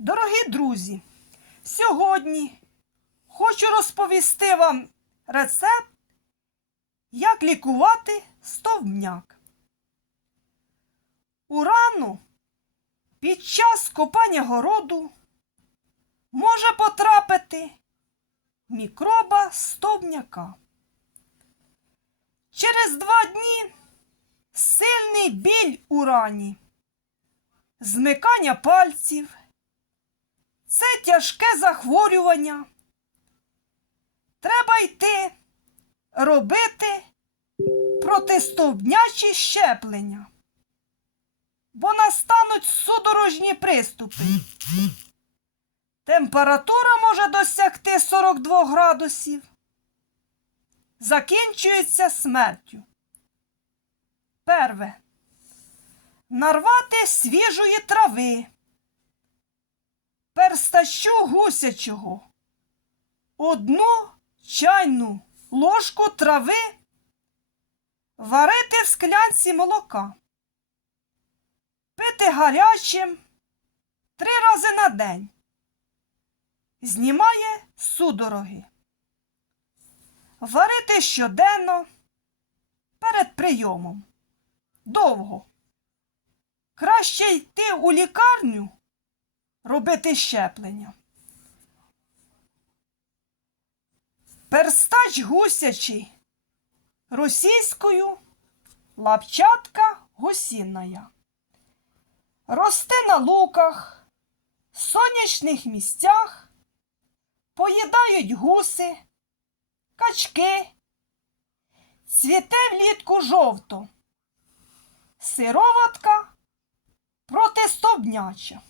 Дорогі друзі, сьогодні хочу розповісти вам рецепт, як лікувати стовбняк. У рану під час копання городу може потрапити мікроба стовбняка. Через два дні сильний біль у рані, змикання пальців. Це тяжке захворювання. Треба йти робити протистовбнячі щеплення, бо настануть судорожні приступи. Температура може досягти 42 градусів. Закінчується смертю. Перве. Нарвати свіжої трави перстачу гусячого, одну чайну ложку трави варити в склянці молока, пити гарячим три рази на день. Знімає судороги. Варити щоденно перед прийомом. Довго. Краще йти у лікарню робити щеплення. Перстач гусячий. Російською лапчатка гусіная. Росте на луках, сонячних місцях, поїдають гуси, качки, цвіте влітку жовто, сироватка протистовбняча.